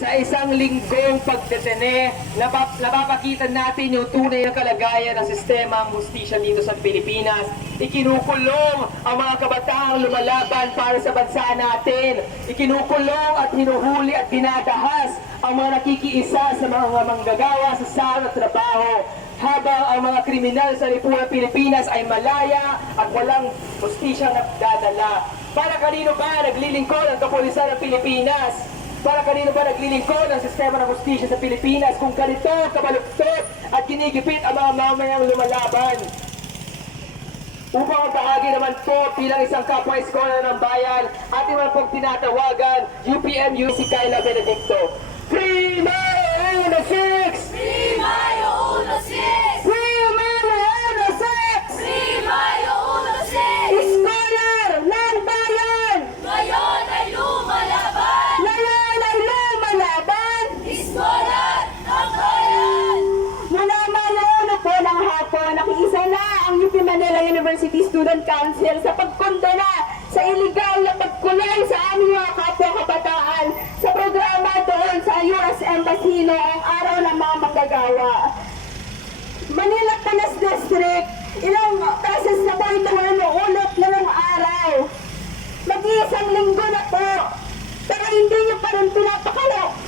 sa isang linggong pagdetene, napap napapakita natin yung tunay na kalagayan ng sistema ng hustisya dito sa Pilipinas. Ikinukulong ang mga kabataang lumalaban para sa bansa natin. Ikinukulong at hinuhuli at dinadahas ang mga nakikiisa sa mga manggagawa sa sara at trabaho habang ang mga kriminal sa Republika Pilipinas ay malaya at walang hustisyang nagdadala. Para kanino ba naglilingkod ang kapulisan ng Pilipinas? Para kanino ba naglilingkod ang sistema ng hustisya sa Pilipinas kung ganito kabaluktot at kinigipit ang mga mamayang lumalaban? Upang bahagi naman po bilang isang kapwa eskola ng bayan, ating naman pong tinatawagan UPMU si Kyla Benedicto. Free Una 6! Free University Student Council sa pagkondena sa iligal na pagkulay sa aming mga kapwa kabataan sa programa doon sa US Embassy noong araw ng mga manggagawa. Manila Panas District, ilang beses na po ito nanuulot ngayong araw. Mag-iisang linggo na po, pero hindi niyo pa rin pinapakalo